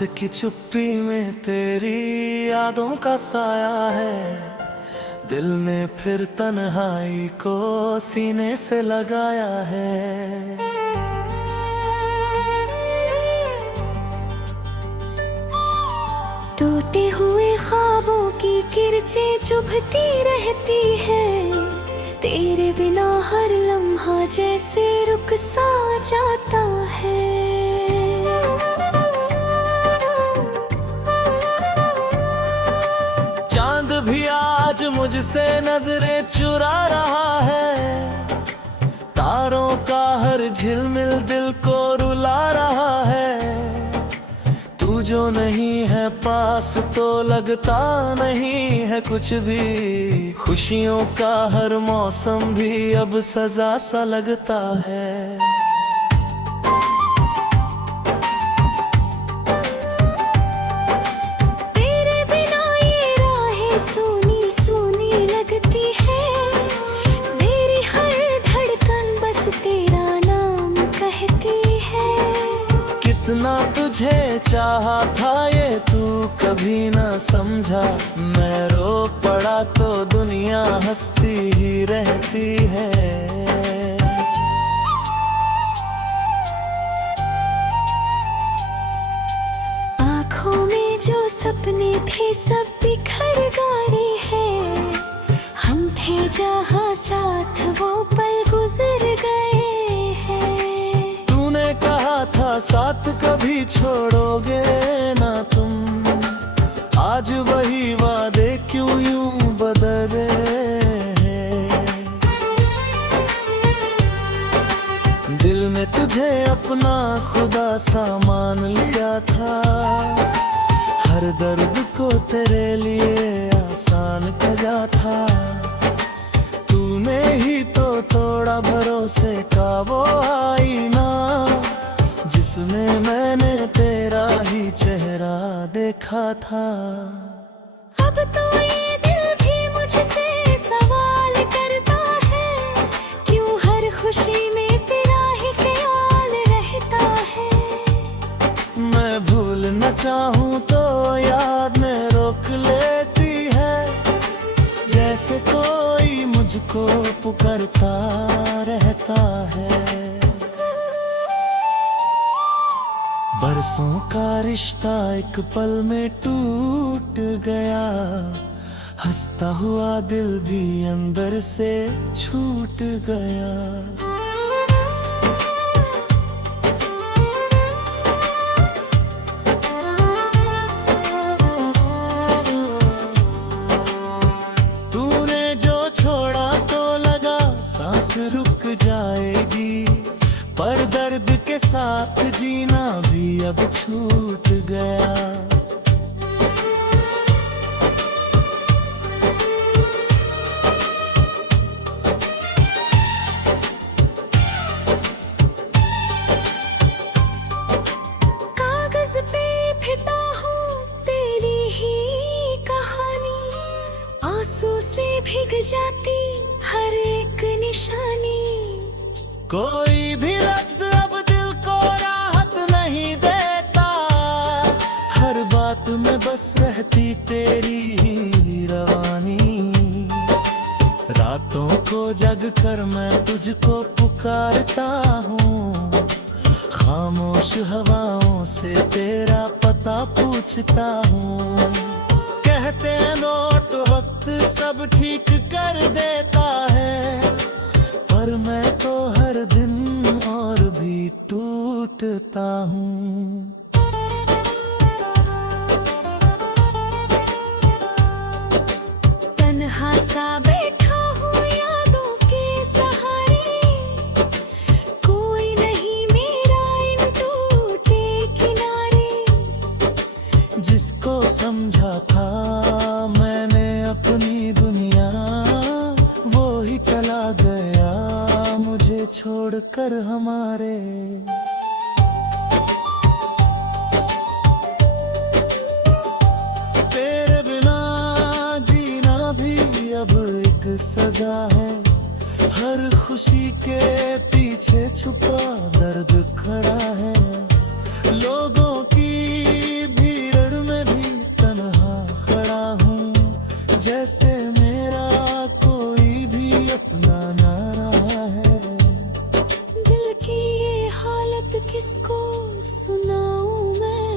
रात की चुप्पी में तेरी यादों का साया है। दिल ने फिर तन्हाई को सीने से लगाया है। टूटे हुए ख्वाबों की किरचें चुभती रहती है। तेरे बिना हर लम्हा जैसे रुक सा जाता है। चांद भी आज मुझसे नजरें चुरा रहा है। तारों का हर झिलमिल दिल को रुला रहा है। तू जो नहीं है पास तो लगता नहीं है कुछ भी। खुशियों का हर मौसम भी अब सजा सा लगता है। कितना तुझे चाहा था ये तू कभी ना समझा। मैं रो पड़ा तो दुनिया हंसती ही रहती है। आँखों में जो सपने थे सब बिखर गए हैं। हम थे जहाँ साथ वो पल गुजर गए हैं। तूने कहा था साथ कभी छोड़ोगे ना तुम। आज वही वादे क्यों यूं बदले हैं। दिल में तुझे अपना खुदा सा मान लिया था। हर दर्द को तेरे लिए आसान किया था। तूने ही तो तोड़ा भरोसे का वो आईना जिसमें मैंने तेरा ही चेहरा देखा था। अब तो ये दिल भी मुझसे सवाल करता है। क्यों हर खुशी में तेरा ही ख्याल रहता है। मैं भूल न चाहूँ तो याद में रोक लेती है। जैसे कोई मुझको पुकारता रहता है। बरसों का रिश्ता एक पल में टूट गया। हंसता हुआ दिल भी अंदर से छूट गया। तूने जो छोड़ा तो लगा सांस रुक जाएगी। पर दर्द के साथ जीना भी अब छूट गया। कागज पे फिदा हूँ तेरी ही कहानी। आंसू से भीग जाती हर एक निशानी। कोई भी लफ्ज अब दिल को राहत नहीं देता। हर बात में बस रहती तेरी ही रवानी। रातों को जग कर मैं तुझको पुकारता हूँ। खामोश हवाओं से तेरा पता पूछता हूँ। कहते हैं लौट वक्त सब ठीक कर देता है। पर मैं तो हर दिन और भी टूटता हूँ। तन्हा सा बैठा हूँ यादों के सहारे। कोई नहीं मेरा इन टूटे किनारे। जिसको समझा था मैंने अपनी दुनिया वो ही चला गया मुझे छोड़कर हमारे। तेरे बिना जीना भी अब एक सजा है। हर खुशी के पीछे छुपा दर्द खड़ा है। लोगों की जैसे मेरा कोई भी अपना ना रहा है। दिल की ये हालत किसको सुनाऊं मैं,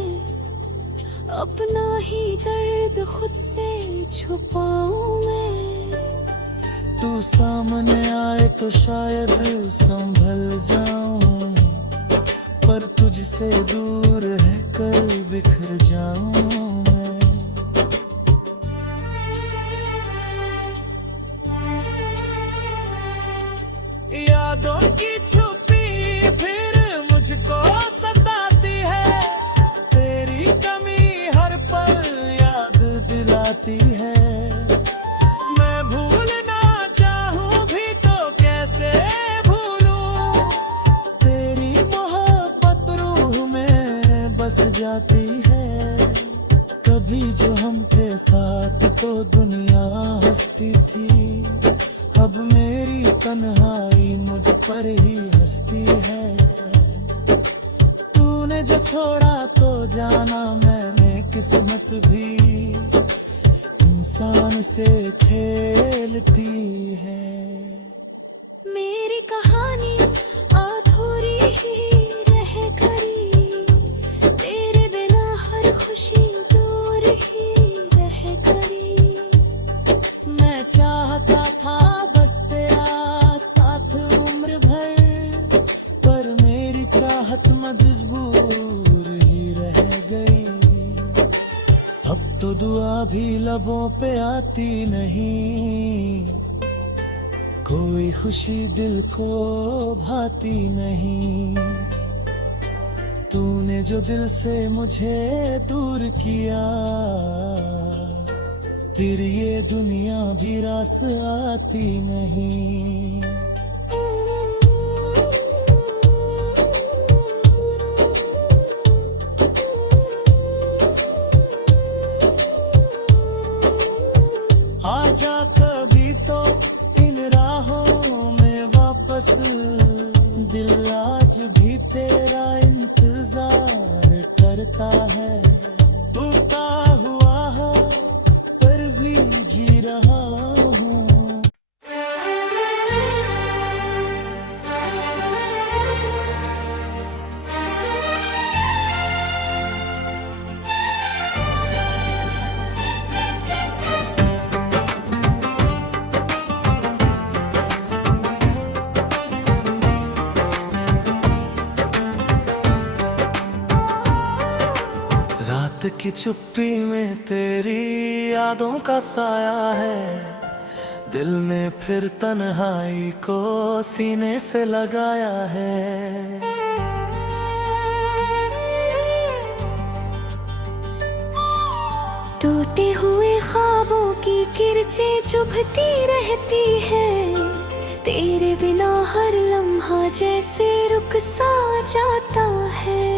अपना ही दर्द खुद से छुपाऊं मैं। तू सामने आए तो शायद संभल जाऊं, पर तुझसे दूर है कर बिखर जाऊं मैं। यादों की छुपी फिर मुझको सताती है, तेरी कमी हर पल याद दिलाती है। मैं भूलना चाहूं भी तो कैसे भूलूं, तेरी मोहब्बत रूह में बस जाती है। कभी जो हम थे साथ तो दुनिया हंसती थी, अब मेरी तन्हाई मुझ पर ही हंसती है। तूने जो छोड़ा तो जाना मैंने किस्मत भी इंसान से खेलती है। मेरी कहानी अधूरी ही रह गई, तेरे बिना हर खुशी दूर ही रह गई। मैं चाहता था बस तेरा साथ उम्र भर, पर मेरी चाहत मजबूर ही रह गई। अब तो दुआ भी लबों पे आती नहीं, कोई खुशी दिल को भाती नहीं। तूने जो दिल से मुझे दूर किया, फिर ये दुनिया भी रास आती नहीं। आजा कभी तो इन राहों में वापस, दिल आज भी तेरा इंतजार करता है। टूटा हुआ है पर भी जी रहा हूँ। रात की चुप्पी में तेरी यादों का साया है, दिल ने फिर तन्हाई को सीने से लगाया है। टूटे हुए ख्वाबों की किरचें चुभती रहती है, तेरे बिना हर लम्हा जैसे रुक सा जाता है।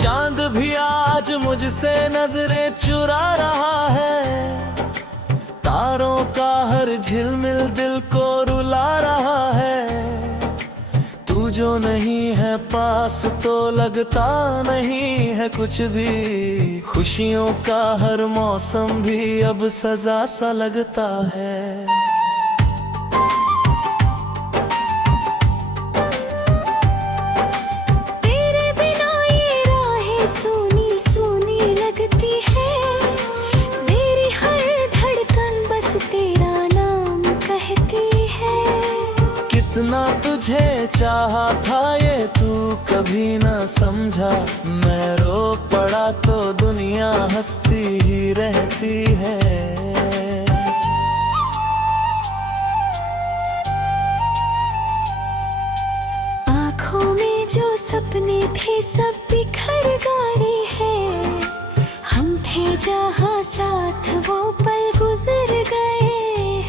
चांद भी आज मुझसे नजरें चुरा रहा है, तारों का हर झिलमिल दिल को रुला रहा है। तू जो नहीं है पास तो लगता नहीं है कुछ भी, खुशियों का हर मौसम भी अब सजा सा लगता है। कितना तुझे चाहा था ये तू कभी ना समझा, मैं रो पड़ा तो दुनिया हंसती ही रहती है। आँखों में जो सपने थे सब बिखर गए हैं, हम थे जहाँ साथ वो पल गुजर गए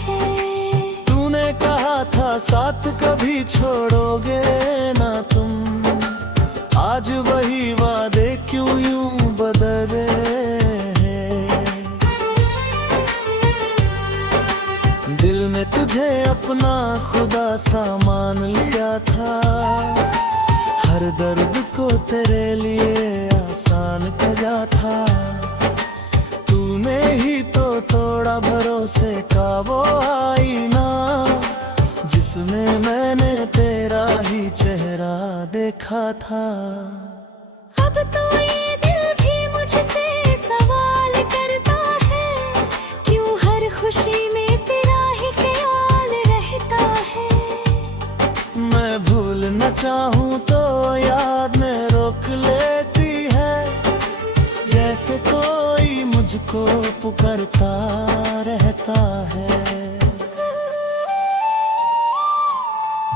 हैं। तूने कहा था साथ कभी छोड़ोगे ना तुम, आज वही वादे क्यों यूं बदले हैं। दिल में तुझे अपना खुदा सा मान लिया था, हर दर्द को तेरे लिए आसान में मैंने तेरा ही चेहरा देखा था। अब तो ये दिल भी मुझसे सवाल करता है, क्यों हर खुशी में तेरा ही ख्याल रहता है। मैं भूल न चाहूँ तो याद में रोक लेती है, जैसे कोई मुझको पुकारता रहता है।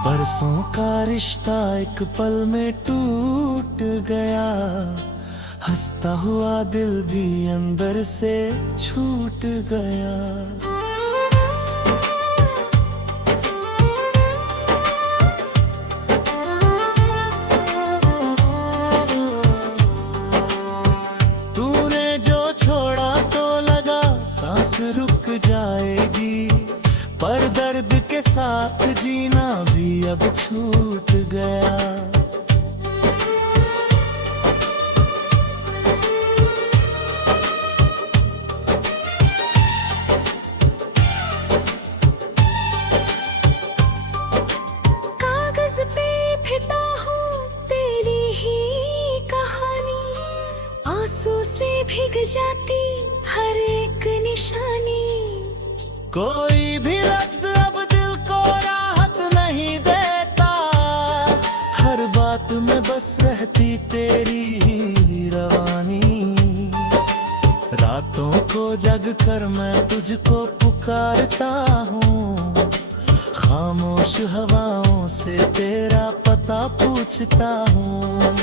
बरसों का रिश्ता एक पल में टूट गया, हंसता हुआ दिल भी अंदर से छूट गया। तूने जो छोड़ा तो लगा सांस रुक जाएगी, पर दर्द के साथ जीना भी अब छूट गया। कागज पे फिदा हूँ तेरी ही कहानी, आंसू से भीग जाती हर एक निशानी। कोई भी लफ्ज अब दिल को राहत नहीं देता, हर बात में बस रहती तेरी ही रवानी। रातों को जग कर मैं तुझको पुकारता हूँ, खामोश हवाओं से तेरा पता पूछता हूँ।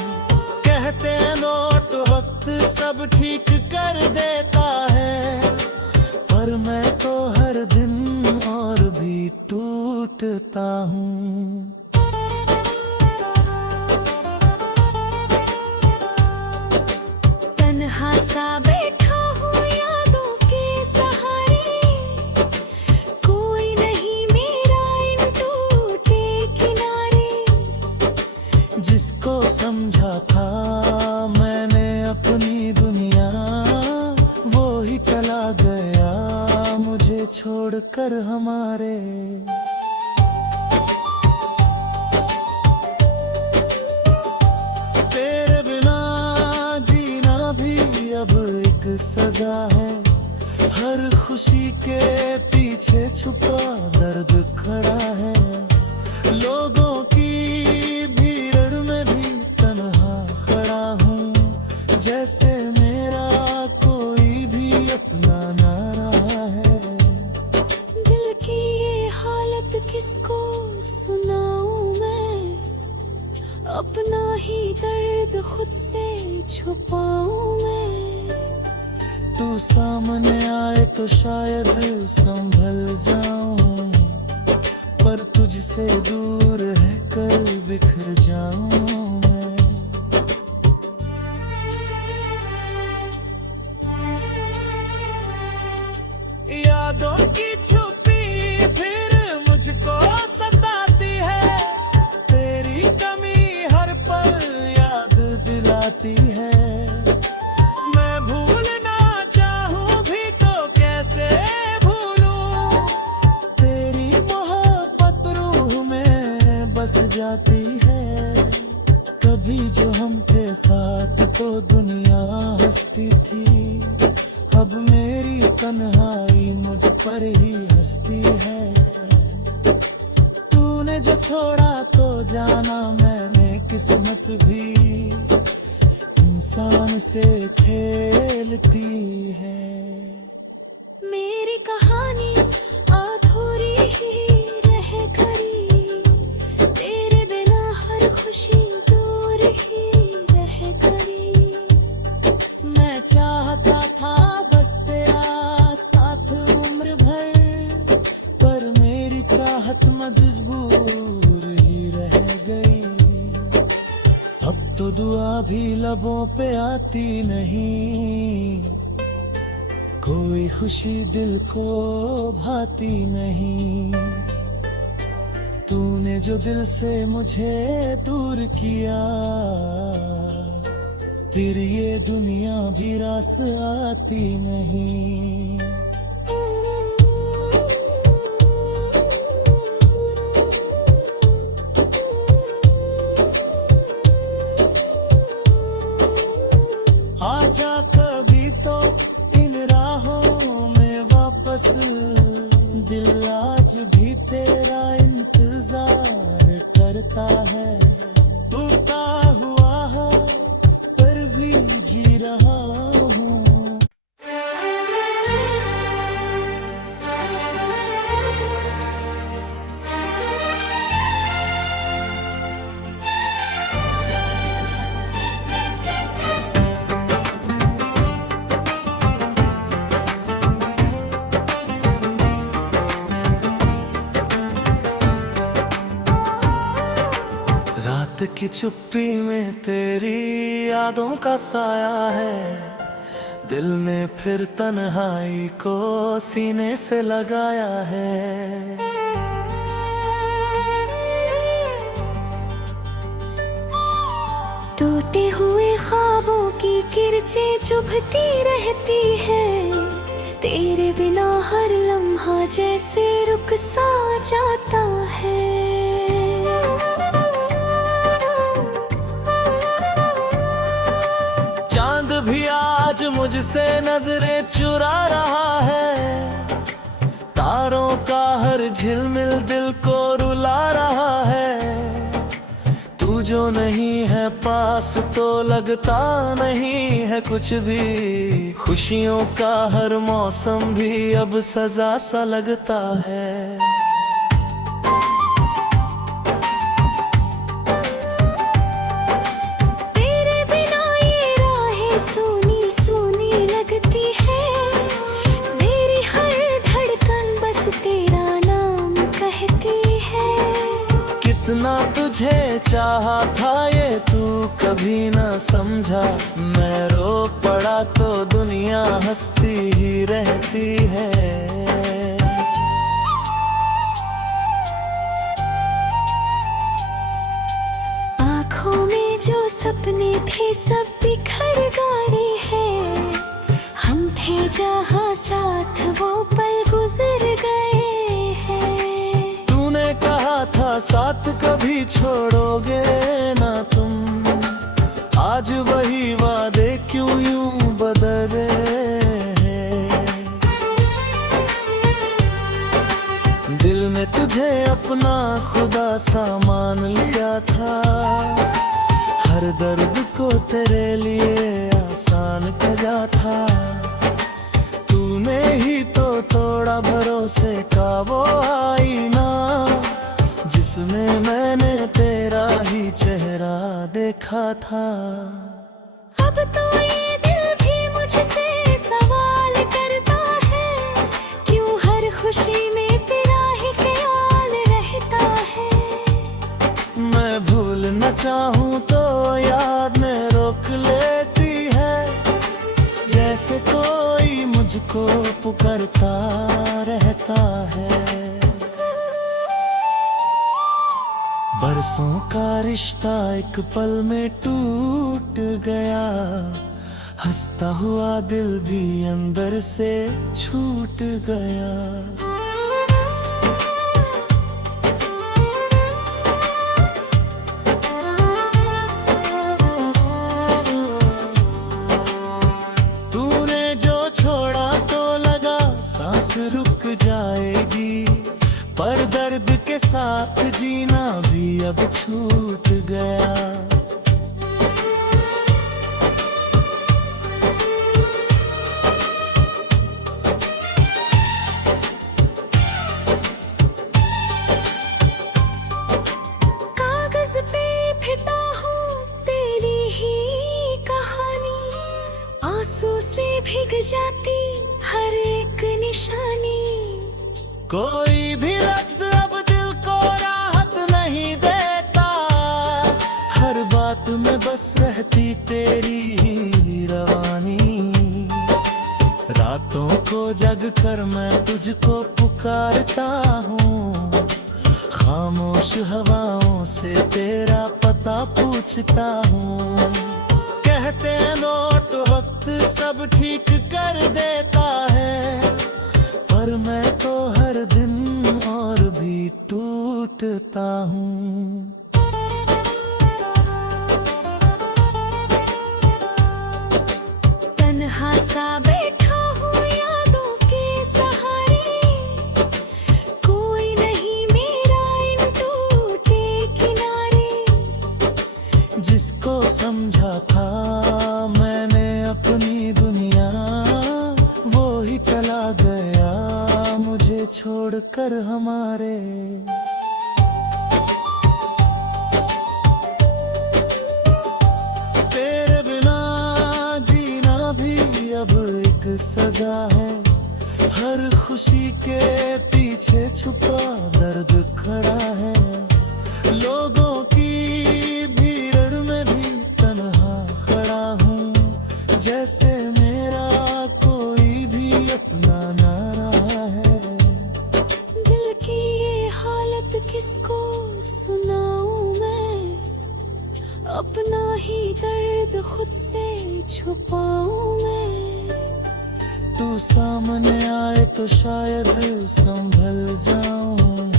कहते हैं लौट वक्त सब ठीक कर देता है, पर मैं तो हर दिन और भी टूटता हूँ। तन्हा सा बैठा हूँ यादों के सहारे, कोई नहीं मेरा इन टूटे किनारे। जिसको समझा था मैंने अपनी दुनिया, वो ही चला गया मुझे छोड़कर हमारे। तेरे बिना जीना भी अब एक सजा है, हर खुशी के पीछे छुपा दर्द खड़ा है। लोगों की भीड़ में भी तन्हा खड़ा हूँ, जैसे मेरा कोई भी अपना ना रहा है। दिल की ये हालत किसको सुनाऊं मैं, अपना ही दर्द खुद से छुपाऊं मैं। तू सामने आए तो शायद संभल जाऊं, पर तुझसे दूर है कर बिखर जाऊं मैं। यादों की छुपी फिर मुझको सताती है, तेरी कमी हर पल याद दिलाती है। मैं भूलना चाहूं भी तो कैसे भूलूं, तेरी मोहब्बत रूह में बस जाती है। कभी जो हम थे साथ तो दुनिया हंसती थी, अब मेरी तन्हाई मुझ पर ही हंसती है। तूने जो छोड़ा तो जाना मैंने किस्मत भी इंसान से खेलती है। मेरी कहानी अधूरी ही रह गई, तेरे बिना हर खुशी दूर ही रह गई। मैं चाहता था बस तेरा साथ उम्र भर, पर मेरी चाहत मजबूर ही रह गई। अब तो दुआ भी लबों पे आती नहीं, कोई खुशी दिल को भाती नहीं। तूने जो दिल से मुझे दूर किया, फिर ये दुनिया भी रास आती नहीं। रात की चुप्पी में तेरी यादों का साया है, दिल ने फिर तन्हाई को सीने से लगाया है। टूटे हुए ख्वाबों की किरचें चुभती रहती है, तेरे बिना हर लम्हा जैसे रुक सा जाता है। चांद भी आज मुझसे नजरें चुरा रहा है, तारों का हर झिलमिल दिल को रुला रहा है। तू जो नहीं है पास तो लगता नहीं है कुछ भी, खुशियों का हर मौसम भी अब सजा सा लगता है। तेरे बिना ये राहें सूनी सूनी लगती है, मेरी हर धड़कन बस तेरा नाम कहती है। कितना तुझे चाहा था ये तू कभी ना समझा, मैं रो पड़ा तो दुनिया हंसती ही रहती है। आँखों में जो सपने थे सब बिखर गए हैं, हम थे जहाँ साथ वो पल गुजर गए हैं। तूने कहा था साथ कभी छोड़ोगे ना तुम, आज वही वादे क्यों यूं बदले हैं। दिल में तुझे अपना खुदा सा मान लिया था, हर दर्द को तेरे लिए आसान किया था। तूने ही तो तोड़ा भरोसे का वो आईना, जिसमें मैंने तेरा ही चेहरा देखा था। अब तो ये दिल भी मुझसे सवाल करता है, क्यों हर खुशी में तेरा ही ख्याल रहता है। मैं भूल न चाहूँ तो याद में रोक लेती है, जैसे कोई मुझको पुकारता रहता है। बरसों का रिश्ता एक पल में टूट गया, हंसता हुआ दिल भी अंदर से छूट गया। तूने जो छोड़ा तो लगा सांस रुक जाएगी, पर दर्द के साथ जीना भी अब छूट गया। कागज पे फिदा हूँ तेरी ही कहानी, आंसू से भीग जाती हर एक निशानी। कोई भी लफ्ज अब दिल को राहत नहीं देता, हर बात में बस रहती तेरी ही रवानी। रातों को जग कर मैं तुझको पुकारता हूँ, खामोश हवाओं से तेरा पता पूछता हूँ। कहते हैं लौट वक्त सब ठीक कर देता है, पर मैं तो हर दिन और भी टूटता हूँ। तन्हा सा बैठा हूँ यादों के सहारे, कोई नहीं मेरा इन टूटे किनारे। जिसको समझा था मैंने अपनी दुनिया, वो ही चला गया मुझे छोड़कर हमारे। तेरे बिना जीना भी अब एक सजा है, हर खुशी के पीछे छुपा दर्द खड़ा है। लोगों की जैसे मेरा कोई भी अपना ना रहा है। दिल की ये हालत किसको सुनाऊं मैं, अपना ही दर्द खुद से छुपाऊं मैं। तू सामने आए तो शायद संभल जाऊं,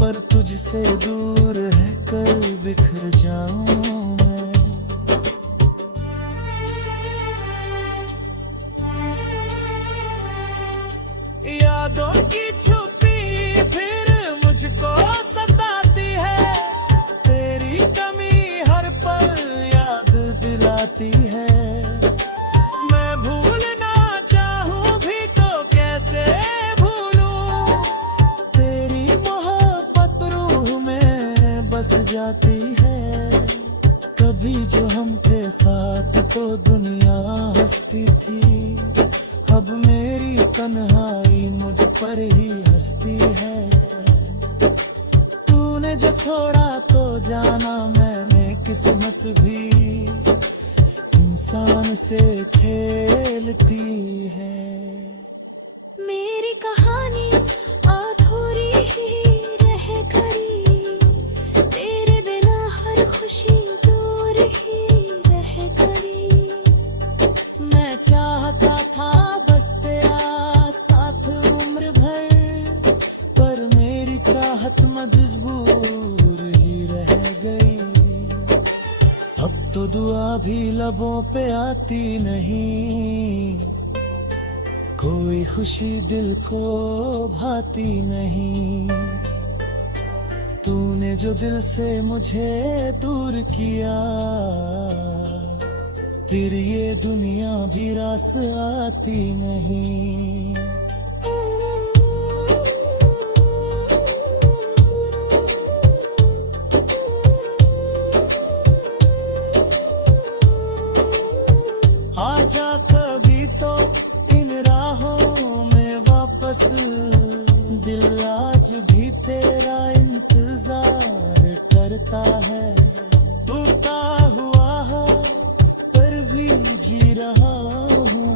पर तुझसे दूर है कर बिखर जाऊं मैं। यादों की छुपी फिर मुझको सताती है, तेरी कमी हर पल याद दिलाती है। मैं भूलना चाहूं भी तो कैसे भूलूं, तेरी मोहब्बत रूह में बस जाती है। कभी जो हम थे साथ तो दुनिया हंसती थी, अब मेरी तन्हाई मुझ पर ही हंसती है। तूने जो छोड़ा तो जाना मैंने किस्मत भी इंसान से खेलती है। मेरी कहानी अधूरी ही रह गई, तेरे बिना हर खुशी दूर ही रह गई। मैं चाहता था बस तेरा साथ उम्र भर, पर मेरी चाहत मजबूर ही रह गई। अब तो दुआ भी लबों पे आती नहीं, कोई खुशी दिल को भाती नहीं। तूने जो दिल से मुझे दूर किया, फिर ये दुनिया भी रास आती नहीं। आजा कभी तो इन राहों में वापस, दिल आज भी तेरा इंतजार करता है। टूटा हुआ है पर भी जी रहा हूँ।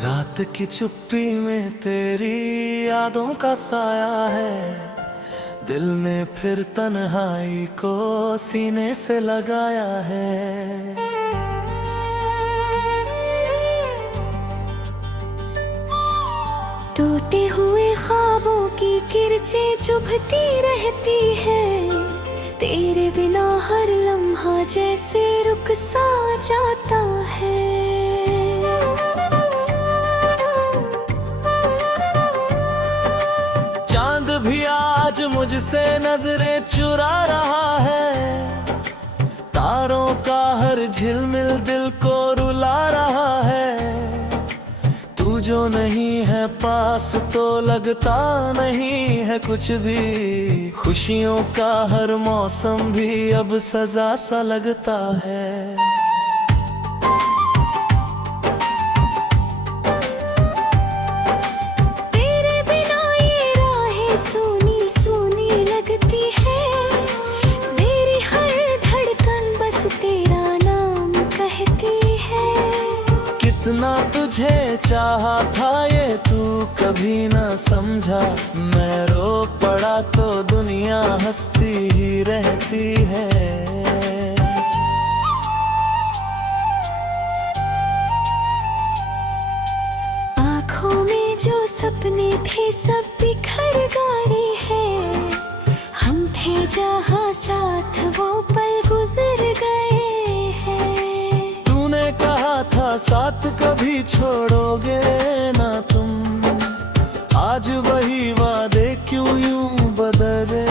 रात की चुप्पी में तेरी यादों का साया है, दिल ने फिर तन्हाई को सीने से लगाया है। टूटे हुए ख्वाबों की किरचें चुभती रहती है, तेरे बिना हर लम्हा जैसे रुक सा जाता है। चांद भी आज मुझसे नजरें चुरा रहा है, तारों का हर झिलमिल दिल को रुला रहा है। तू जो नहीं है पास तो लगता नहीं है कुछ भी, खुशियों का हर मौसम भी अब सजा सा लगता है। कितना तुझे चाहा था ये तू कभी ना समझा, मैं रो पड़ा तो दुनिया हंसती ही रहती है। आँखों में जो सपने थे सब बिखर गए हैं, हम थे जहाँ साथ वो पल गुजर गए हैं। तूने कहा था साथ कभी छोड़ोगे ना तुम, आज वही वादे क्यों यूं बदले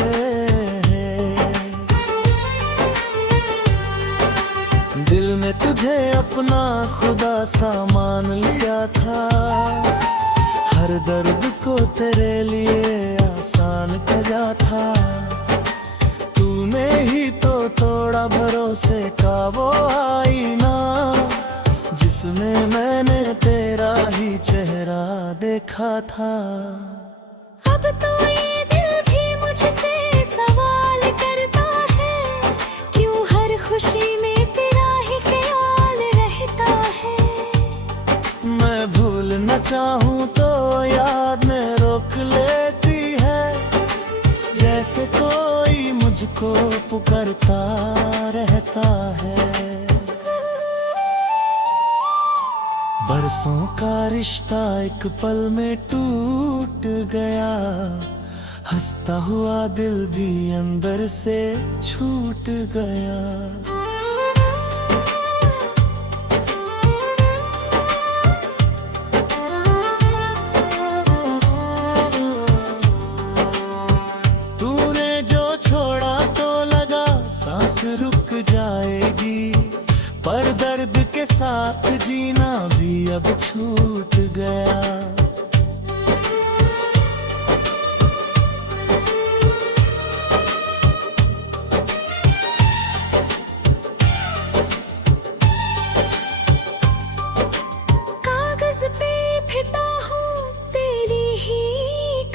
हैं। दिल में तुझे अपना खुदा सा मान लिया था, हर दर्द को तेरे लिए आसान भरोसे का वो आईना जिसमें मैंने तेरा ही चेहरा देखा था। अब तो ये दिल भी मुझसे सवाल करता है, क्यों हर खुशी में तेरा ही ख्याल रहता है। मैं भूल न चाहूँ तो याद में रोक लेती है, जैसे कोई मुझको पुकारता रहता है। बरसों का रिश्ता एक पल में टूट गया, हंसता हुआ दिल भी अंदर से छूट गया। तूने जो छोड़ा तो लगा सांस रुक जाएगी, पर दर्द के साथ जीना भी अब छूट गया। कागज पे फिदा हूँ तेरी ही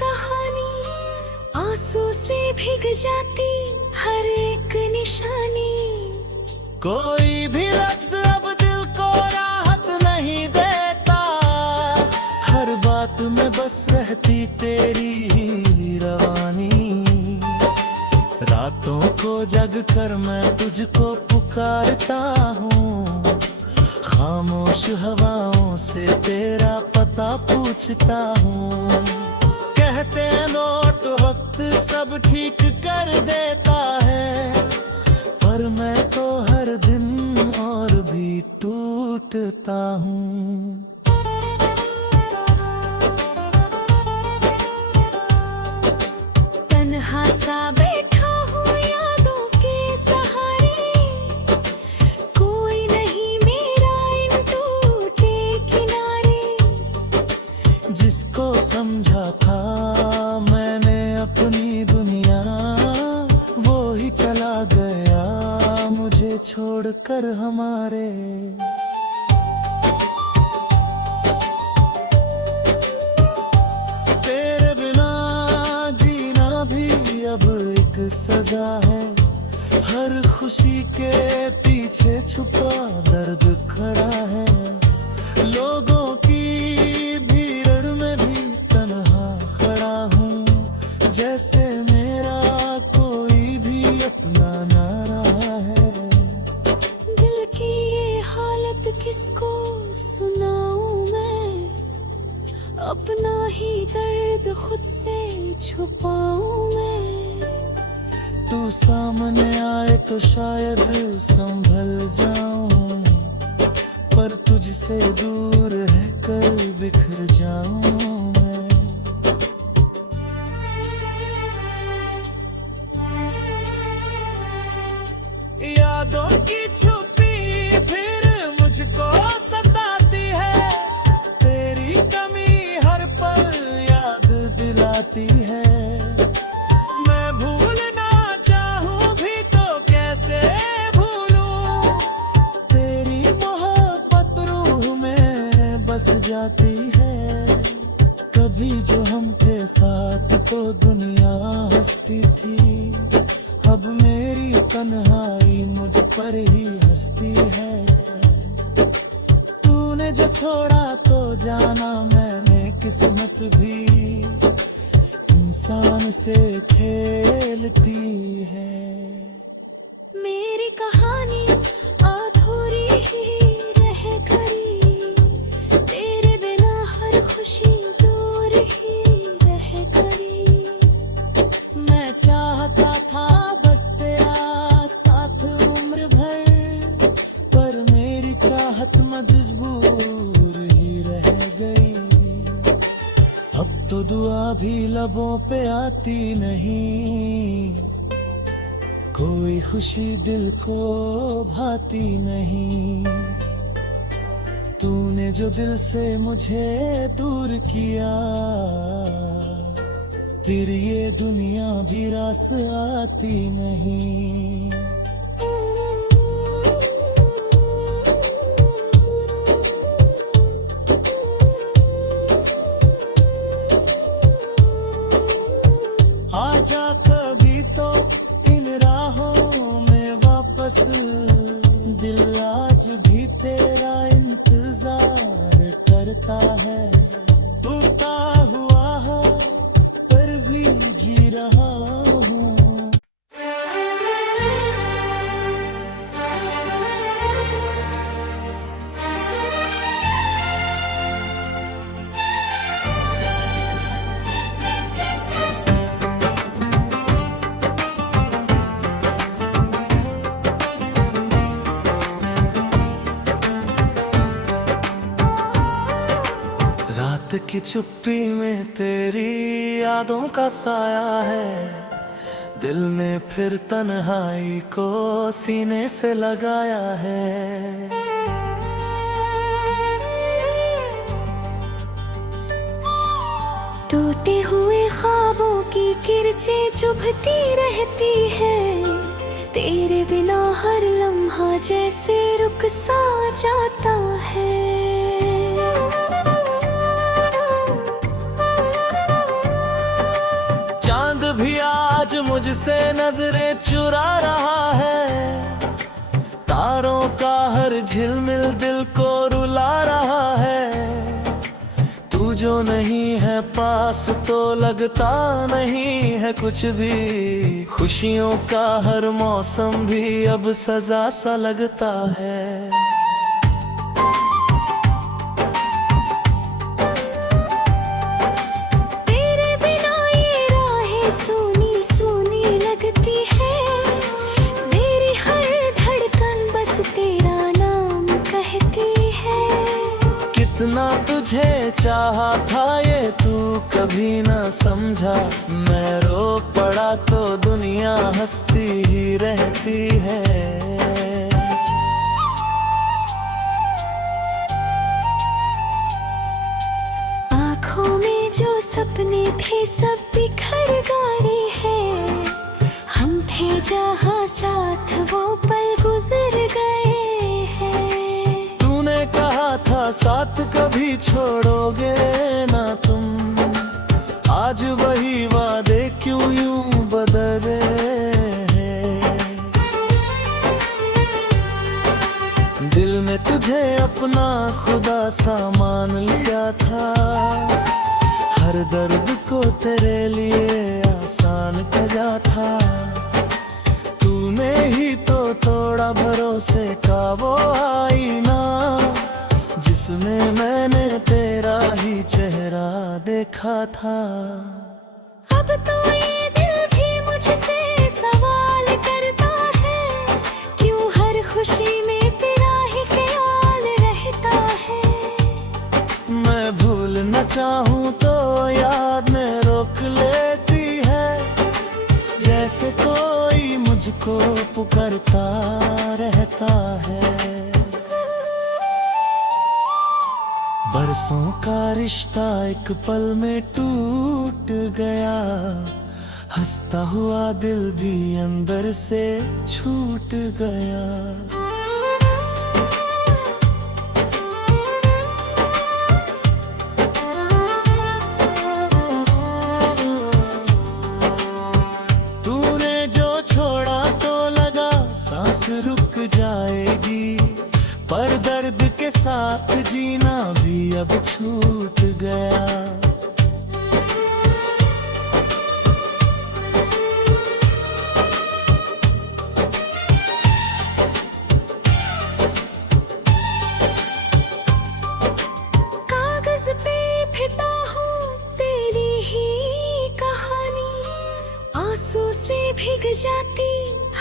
कहानी, आंसू से भीग जाती हर एक निशानी। कोई भी लफ्ज अब दिल को राहत नहीं देता, हर बात में बस रहती तेरी ही रवानी। रातों को जग कर मैं तुझको पुकारता हूँ, खामोश हवाओं से तेरा पता पूछता हूँ। कहते हैं लौट वक्त सब ठीक कर देता है, पर मैं तो हर दिन और भी टूटता हूँ। तन्हा सा बैठा हूँ यादों के सहारे, कोई नहीं मेरा इन टूटे किनारे। जिसको समझा था मैंने अपनी दुनिया, वो ही चला गया मुझे छोड़कर हमारे। तेरे बिना जीना भी अब एक सजा है, हर खुशी के पीछे छुपा दर्द खड़ा है। लोगों की भीड़ में भी तन्हा खड़ा हूँ, जैसे मेरा कोई भी अपना ना रहा है। दिल की ये हालत किसको सुनाऊं मैं, अपना ही दर्द खुद से छुपाऊं मैं। तू सामने आए तो शायद संभल जाऊं, पर तुझसे दूर है कर बिखर जाऊं मैं। यादों की छुपी फिर मुझको सताती है, तेरी कमी हर पल याद दिलाती है। मैं भूलना चाहूं भी तो कैसे भूलूं, तेरी मोहब्बत रूह में बस जाती है। कभी जो हम थे साथ तो दुनिया हंसती थी, अब मेरी तन्हाई मुझ पर ही हंसती है। तूने जो छोड़ा तो जाना मैंने किस्मत भी इंसान से खेलती है। मेरी कहानी अधूरी ही रह गई, तेरे बिना हर खुशी दूर ही रह गई। मैं चाहता था बस तेरा साथ उम्र भर, पर मेरी चाहत मजबूर ही रह गई। अब तो दुआ भी लबों पे आती नहीं, कोई खुशी दिल को भाती नहीं। तूने जो दिल से मुझे दूर किया, फिर ये दुनिया भी रास आती नहीं। रात की चुप्पी में तेरी यादों का साया है, दिल ने फिर तन्हाई को सीने से लगाया है। टूटे हुए ख्वाबों की किरचें चुभती रहती है, तेरे बिना हर लम्हा जैसे रुक सा जाता है। चांद भी आज मुझसे नजरें चुरा रहा है, तारों का हर झिलमिल दिल को रुला रहा है। तू जो नहीं है पास तो लगता नहीं है कुछ भी, खुशियों का हर मौसम भी अब सजा सा लगता है। कितना तुझे चाहा था ये तू कभी ना समझा, मैं रो पड़ा तो दुनिया हंसती ही रहती है। आँखों में जो सपने थे सब बिखर गए हैं, हम थे जहाँ साथ वो पल गुजर गए हैं। तूने कहा था साथ कभी छोड़ोगे ना तुम, आज वही वादे क्यों यूं बदले हैं। दिल में तुझे अपना खुदा सा मान लिया था, हर दर्द को तेरे लिए आसान किया था। तूने ही तो तोड़ा भरोसे का वो आईना, जिसमें मैंने तेरा ही चेहरा देखा था। अब तो ये दिल भी मुझसे सवाल करता है, क्यों हर खुशी में तेरा ही ख्याल रहता है। मैं भूल न चाहूँ तो याद में रोक लेती है, जैसे कोई मुझको पुकारता रहता है। बरसों का रिश्ता एक पल में टूट गया, हंसता हुआ दिल भी अंदर से छूट गया। तूने जो छोड़ा तो लगा सांस रुक जाएगी, पर दर्द के साथ जीना भी अब छूट गया। कागज पे फिदा हूँ तेरी ही कहानी, आंसू से भीग जाती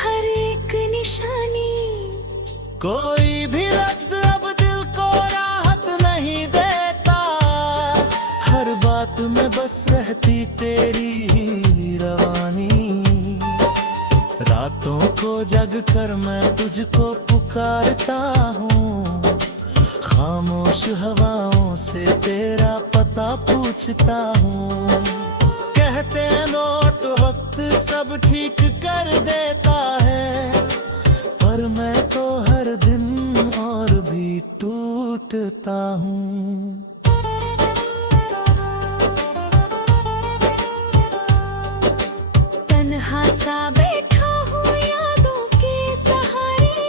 हर एक निशानी। कोई भी लफ्ज अब दिल को राहत नहीं देता, हर बात में बस रहती तेरी ही रवानी। रातों को जग कर मैं तुझको पुकारता हूँ, खामोश हवाओं से तेरा पता पूछता हूँ। कहते हैं लौट वक्त सब ठीक कर देता है, पर मैं तो हर दिन और भी टूटता हूँ। तन्हा सा बैठा हूँ यादों के सहारे,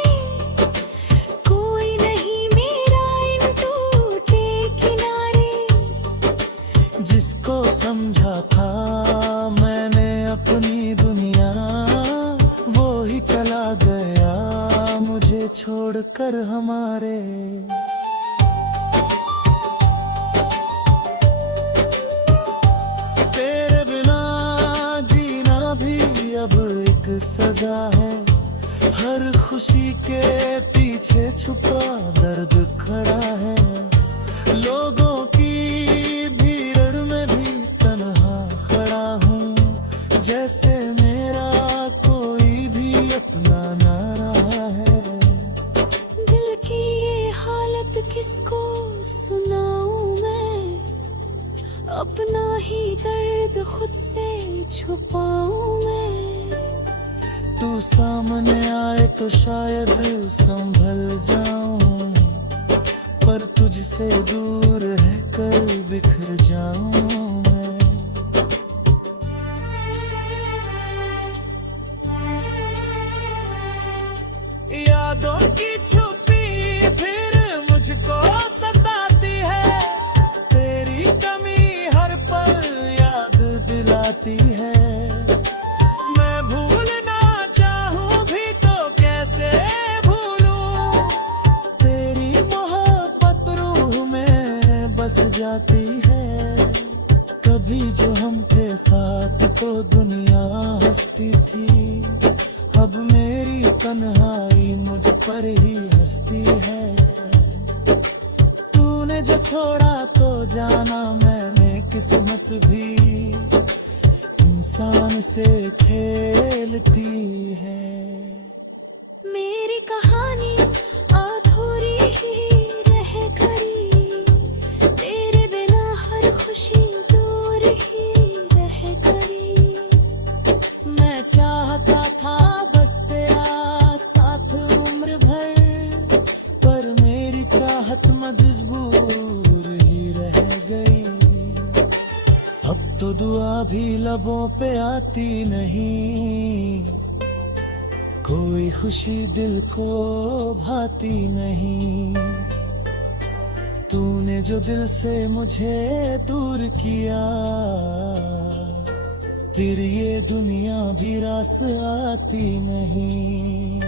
कोई नहीं मेरा इन टूटे किनारे। जिसको समझा था मैंने अपनी दुनिया, वो ही चला गया मुझे छोड़कर हमारे। तेरे बिना जीना भी अब एक सजा है, हर खुशी के पीछे छुपा दर्द खड़ा है। लोगों की जैसे मेरा कोई भी अपना ना रहा है। दिल की ये हालत किसको सुनाऊं मैं, अपना ही दर्द खुद से छुपाऊं मैं। तू सामने आए तो शायद संभल जाऊं, पर तुझसे दूर है कर बिखर जाऊं मैं। यादों की छुपी फिर मुझको सताती है, तेरी कमी हर पल याद दिलाती है। मैं भूलना चाहूं भी तो कैसे भूलूं, तेरी मोहब्बत रूह में बस जाती है। कभी जो हम थे साथ तो दुनिया हंसती थी, अब मेरी तन्हाई मुझ पर ही हंसती है। तूने जो छोड़ा तो जाना मैंने किस्मत भी इंसान से खेलती है। मेरी कहानी अधूरी ही रह गई, तेरे बिना हर खुशी दूर ही रह गई। मैं चाहता था बस तेरा साथ उम्र भर, पर मेरी चाहत मजबूर ही रह गई। अब तो दुआ भी लबों पे आती नहीं, कोई खुशी दिल को भाती नहीं। तूने जो दिल से मुझे दूर किया, फिर ये दुनिया भी रास आती नहीं।